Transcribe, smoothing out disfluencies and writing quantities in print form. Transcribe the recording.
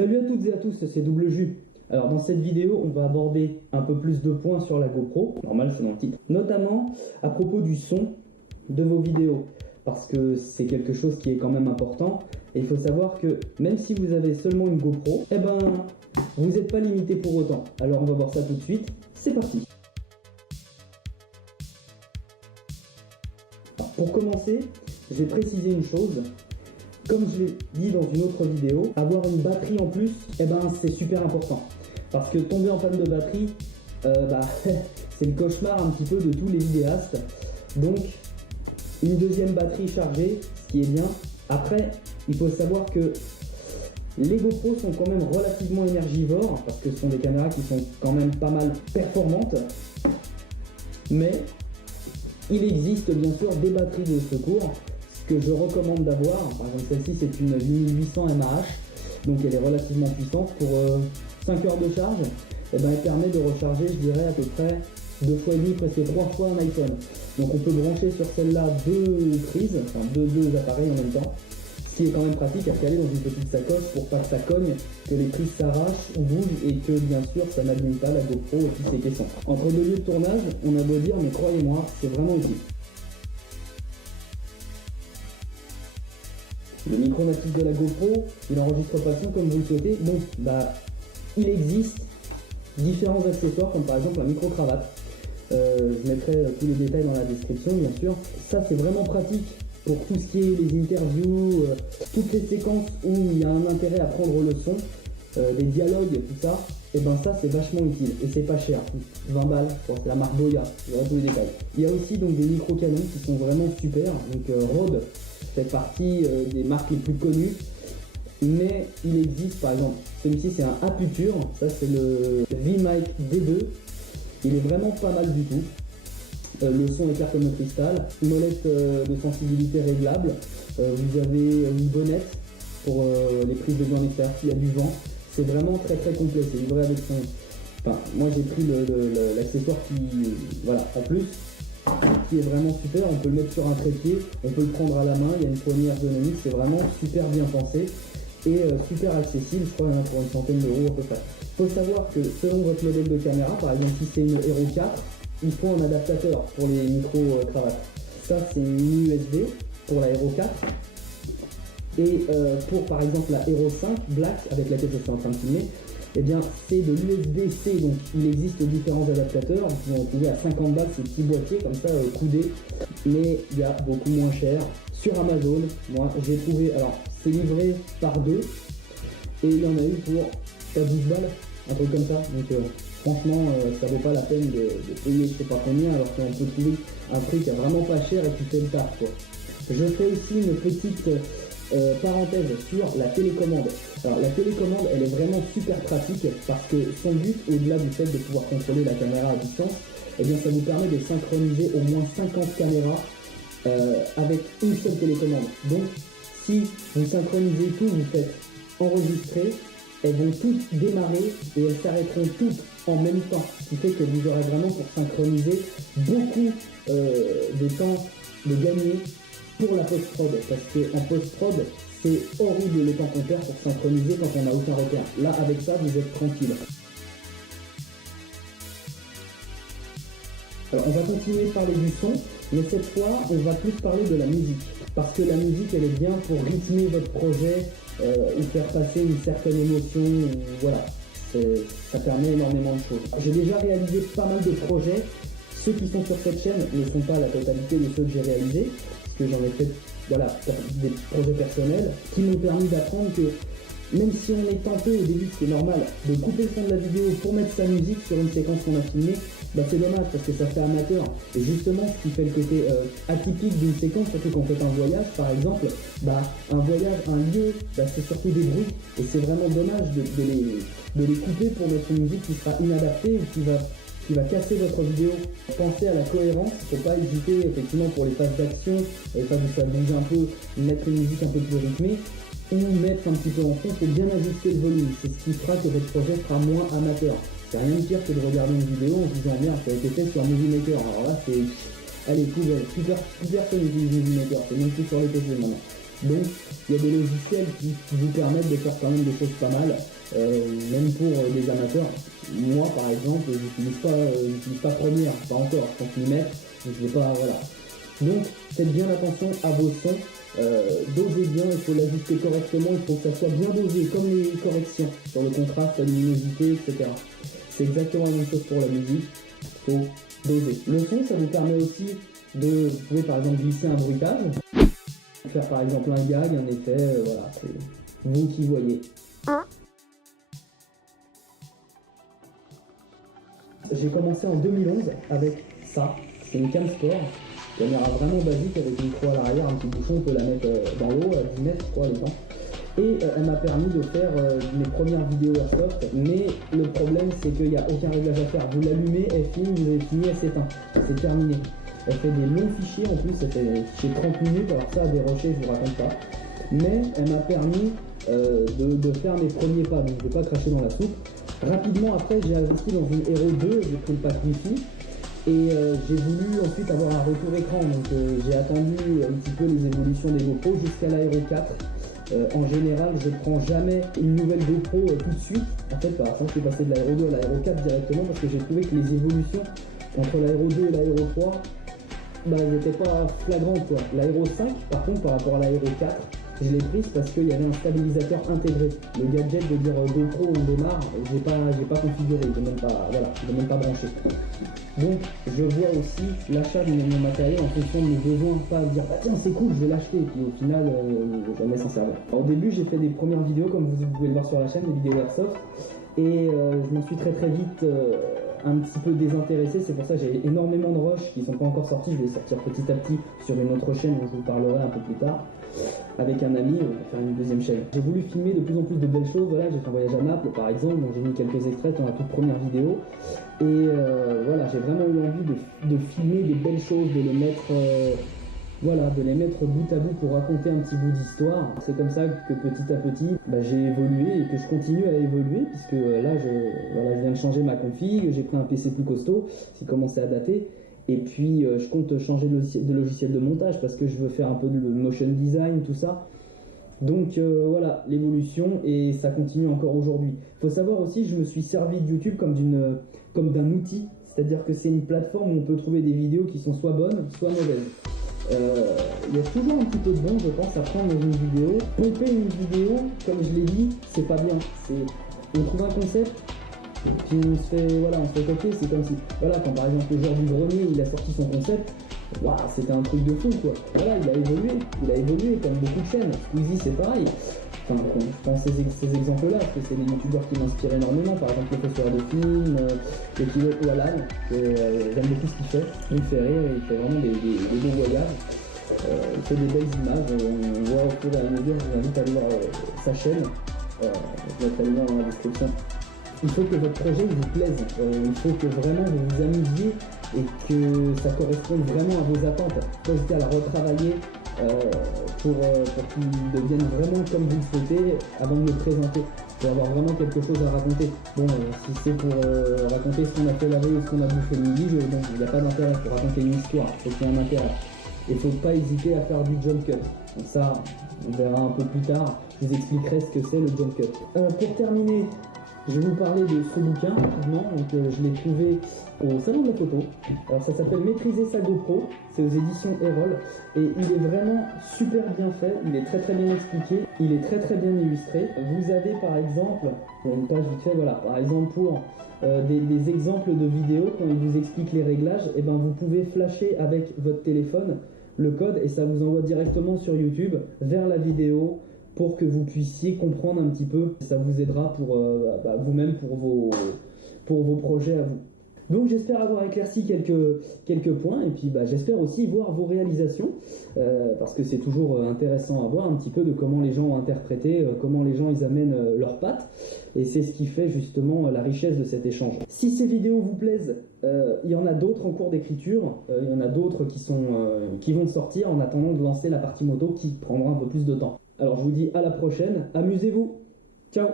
Salut à toutes et à tous, c'est Double Jus. Alors dans cette vidéo, on va aborder un peu plus de points sur la GoPro, normal c'est dans le titre, notamment à propos du son de vos vidéos, parce que c'est quelque chose qui est quand même important, et il faut savoir que même si vous avez seulement une GoPro, eh ben vous n'êtes pas limité pour autant. Alors on va voir ça tout de suite, c'est parti. Alors, pour commencer, je vais préciser une chose. Comme je l'ai dit dans une autre vidéo, avoir une batterie en plus, eh ben, c'est super important. Parce que tomber en panne de batterie, c'est le cauchemar un petit peu de tous les vidéastes. Donc, une deuxième batterie chargée, ce qui est bien. Après, il faut savoir que les GoPro sont quand même relativement énergivores, parce que ce sont des caméras qui sont quand même pas mal performantes. Mais, il existe bien sûr des batteries de secours que je recommande d'avoir. Par exemple, celle-ci c'est une 8800 mAh, donc elle est relativement puissante. Pour 5 heures de charge, et ben, elle permet de recharger, je dirais, à peu près 2 fois et demi, presque 3 fois un iPhone. Donc on peut brancher sur celle-là deux prises, enfin deux appareils en même temps, ce qui est quand même pratique à caler dans une petite sacoche pour pas que ça cogne, que les prises s'arrachent ou bougent et que bien sûr ça n'abîme pas la GoPro et toutes ses caissons. Entre deux lieux de tournage, on a beau dire, mais croyez-moi, c'est vraiment utile. Le micro natif de la GoPro, il enregistre pas son comme vous le souhaitez. Bon, il existe différents accessoires comme par exemple un micro-cravate. Je mettrai tous les détails dans la description bien sûr. Ça c'est vraiment pratique pour tout ce qui est les interviews, toutes les séquences où il y a un intérêt à prendre le son, des dialogues, tout ça. Et ben ça c'est vachement utile et c'est pas cher, 20 balles, c'est la marque Boya, je verrai tous les détails. Il y a aussi donc des micro-canons qui sont vraiment super, donc Rode fait partie des marques les plus connues, mais il existe par exemple, celui-ci c'est un Aputure, ça c'est le V-Mic D2, il est vraiment pas mal du tout. Le son est clair comme le cristal, molette de sensibilité réglable, vous avez une bonnette pour les prises de vue en extérieur s'il y a du vent. C'est vraiment très très complet, c'est livré avec son... Enfin, moi j'ai pris l'accessoire en plus, qui est vraiment super. On peut le mettre sur un trépied, on peut le prendre à la main, il y a une poignée ergonomique, c'est vraiment super bien pensé et super accessible, je crois pour une centaine d'euros à peu près. Il faut savoir que selon votre modèle de caméra, par exemple si c'est une Hero 4, il faut un adaptateur pour les micro-cravates. Ça c'est une mini USB pour la Hero 4. Et pour par exemple la Hero 5 Black avec laquelle je suis en train de filmer, eh bien c'est de l'USB-C, donc il existe différents adaptateurs, vous pouvez en trouver à 50 balles ces petits boîtiers comme ça coudés, mais il y a beaucoup moins cher. Sur Amazon, moi j'ai trouvé, alors c'est livré par deux, et il y en a eu pour 12 balles, un truc comme ça, donc franchement ça vaut pas la peine de payer je sais pas combien, alors qu'on peut trouver un truc à vraiment pas cher et qui fait le taf quoi. Je fais aussi une petite parenthèse sur la télécommande. Alors la télécommande elle est vraiment super pratique parce que son but, au-delà du fait de pouvoir contrôler la caméra à distance, eh bien ça vous permet de synchroniser au moins 50 caméras avec une seule télécommande. Donc si vous synchronisez tout, vous faites enregistrer, elles vont toutes démarrer et elles s'arrêteront toutes en même temps, ce qui fait que vous aurez vraiment pour synchroniser beaucoup de temps de gagner pour la post-prod, parce qu'en post-prod, c'est horrible le temps qu'on perd pour synchroniser quand on n'a aucun repère. Là, avec ça, vous êtes tranquille. Alors, on va continuer de parler du son, mais cette fois, on va plus parler de la musique. Parce que la musique, elle est bien pour rythmer votre projet, ou faire passer une certaine émotion, voilà. Ça permet énormément de choses. J'ai déjà réalisé pas mal de projets. Ceux qui sont sur cette chaîne ne sont pas la totalité de ceux que j'ai réalisés, parce que j'en ai fait des projets personnels qui m'ont permis d'apprendre que même si on est tenté au début, c'est normal, de couper le son de la vidéo pour mettre sa musique sur une séquence qu'on a filmée, c'est dommage parce que ça fait amateur. Et justement, ce qui fait le côté atypique d'une séquence, surtout quand on fait un voyage par exemple, un voyage, un lieu, c'est surtout des bruits. Et c'est vraiment dommage de les couper pour mettre une musique qui sera inadaptée ou qui va casser votre vidéo. Pensez à la cohérence, il ne faut pas hésiter effectivement pour les phases d'action, les phases où ça bouge un peu, mettre une musique un peu plus rythmée, ou mettre un petit peu en fond, il faut bien ajuster le volume, c'est ce qui fera que votre projet sera moins amateur. C'est rien de pire que de regarder une vidéo en se disant merde, ça a été fait sur Movie Maker, alors là c'est... Allez, plus personne utilise Movie Maker, c'est même plus sur les PC maintenant. Donc il y a des logiciels qui vous permettent de faire quand même des choses pas mal, même pour des amateurs. Moi par exemple, j'utilise pas Premiere, pas encore, je pense m'y mettre, je vais pas, voilà. Donc faites bien attention à vos sons, dosez bien, il faut l'ajuster correctement, il faut que ça soit bien dosé, comme les corrections sur le contraste, la luminosité, etc. C'est exactement la même chose pour la musique, il faut doser. Le son, ça vous permet aussi vous pouvez par exemple glisser un bruitage, faire par exemple un gag, un effet, voilà, c'est vous qui voyez. J'ai commencé en 2011 avec ça, c'est une Camsport, caméra vraiment basique avec une micro à l'arrière, un petit bouchon, on peut la mettre dans l'eau à 10 mètres je crois les temps. Et elle m'a permis de faire mes premières vidéos airsoft, mais le problème c'est qu'il n'y a aucun réglage à faire. Vous l'allumez, elle filme, vous avez fini, elle s'éteint, c'est terminé. Elle fait des longs fichiers en plus, elle fait des fichiers 30 minutes, alors ça, des rochers, je vous raconte pas. Mais elle m'a permis de faire mes premiers pas, donc je ne vais pas cracher dans la soupe. Rapidement après, j'ai investi dans une Hero 2, j'ai pris le pack Wi-Fi. Et j'ai voulu ensuite avoir un retour écran, donc j'ai attendu un petit peu les évolutions des GoPro jusqu'à la Hero 4. En général, je prends jamais une nouvelle GoPro tout de suite. En fait, par exemple, je suis passé de la Hero 2 à la Hero 4 directement parce que j'ai trouvé que les évolutions entre la Hero 2 et la Hero 3, elles n'étaient pas flagrantes quoi. La Hero 5, par contre, par rapport à la Hero 4, je l'ai prise parce qu'il y avait un stabilisateur intégré. Le gadget de dire GoPro on démarre, j'ai pas configuré, j'ai même pas branché. Donc je vois aussi l'achat de mon matériel en fonction de mes besoins, pas dire bah tiens c'est cool je vais l'acheter et puis au final jamais s'en servir. Au début j'ai fait des premières vidéos comme vous pouvez le voir sur la chaîne, des vidéos airsoft et je m'en suis très vite un petit peu désintéressé, c'est pour ça que j'ai énormément de rushs qui sont pas encore sortis, je vais les sortir petit à petit sur une autre chaîne dont je vous parlerai un peu plus tard. Avec un ami, on va faire une deuxième chaîne. J'ai voulu filmer de plus en plus de belles choses, voilà, j'ai fait un voyage à Naples par exemple, donc j'ai mis quelques extraits dans la toute première vidéo. Et voilà, j'ai vraiment eu envie de filmer des belles choses, de les mettre de les mettre bout à bout pour raconter un petit bout d'histoire. C'est comme ça que petit à petit, j'ai évolué et que je continue à évoluer puisque là, je viens de changer ma config, j'ai pris un PC plus costaud, qui commençait à dater. Et puis je compte changer de logiciel de montage parce que je veux faire un peu de motion design, tout ça. Donc voilà, l'évolution et ça continue encore aujourd'hui. Il faut savoir aussi, je me suis servi de YouTube comme d'un outil. C'est-à-dire que c'est une plateforme où on peut trouver des vidéos qui sont soit bonnes, soit mauvaises. Il y a toujours un petit peu de bon, je pense, à prendre dans une vidéo. Pomper une vidéo, comme je l'ai dit, c'est pas bien. On trouve un concept, puis on se fait copier, c'est comme si, voilà, quand par exemple le joueur du grenier, il a sorti son concept, waouh, c'était un truc de fou quoi. Voilà, il a évolué comme beaucoup de chaînes. Squeezie c'est pareil. Enfin, je pense ces exemples-là, parce que c'est des youtubeurs qui m'inspirent énormément, par exemple le fesseur de films, le pilote ou Alan, j'aime beaucoup ce qu'il fait, il me fait rire, il fait vraiment des beaux voyages, il fait des belles images, on voit au fur et à mesure, je vous invite à aller voir sa chaîne, je vais mettre le lien dans la description. Il faut que votre projet vous plaise, il faut que vraiment vous vous amusiez et que ça corresponde vraiment à vos attentes. Faut hésiter à la retravailler pour qu'il devienne vraiment comme vous le souhaitez avant de le présenter. Pour avoir vraiment quelque chose à raconter. Bon, si c'est pour raconter ce qu'on a fait la veille ou ce qu'on a bouffé le midi, il n'y a pas d'intérêt pour raconter une histoire, il faut qu'il y ait un intérêt. Il ne faut pas hésiter à faire du jump cut. Donc ça, on verra un peu plus tard, je vous expliquerai ce que c'est le jump cut. Pour terminer, je vais vous parler de ce bouquin rapidement, donc je l'ai trouvé au Salon de la Photo. Alors ça s'appelle Maîtriser sa GoPro, c'est aux éditions Erol, et il est vraiment super bien fait, il est très bien expliqué, il est très bien illustré. Vous avez par exemple, une page vite fait, voilà, par exemple pour des exemples de vidéos, quand il vous explique les réglages, et vous pouvez flasher avec votre téléphone le code et ça vous envoie directement sur YouTube vers la vidéo, pour que vous puissiez comprendre un petit peu. Ça vous aidera pour vous-même, pour vos projets à vous. Donc j'espère avoir éclairci quelques points et puis j'espère aussi voir vos réalisations parce que c'est toujours intéressant à voir un petit peu de comment les gens ont interprété, comment les gens ils amènent leurs pattes et c'est ce qui fait justement la richesse de cet échange. Si ces vidéos vous plaisent, il y en a d'autres en cours d'écriture, il y en a d'autres qui vont sortir en attendant de lancer la partie moto qui prendra un peu plus de temps. Alors je vous dis à la prochaine, amusez-vous, ciao.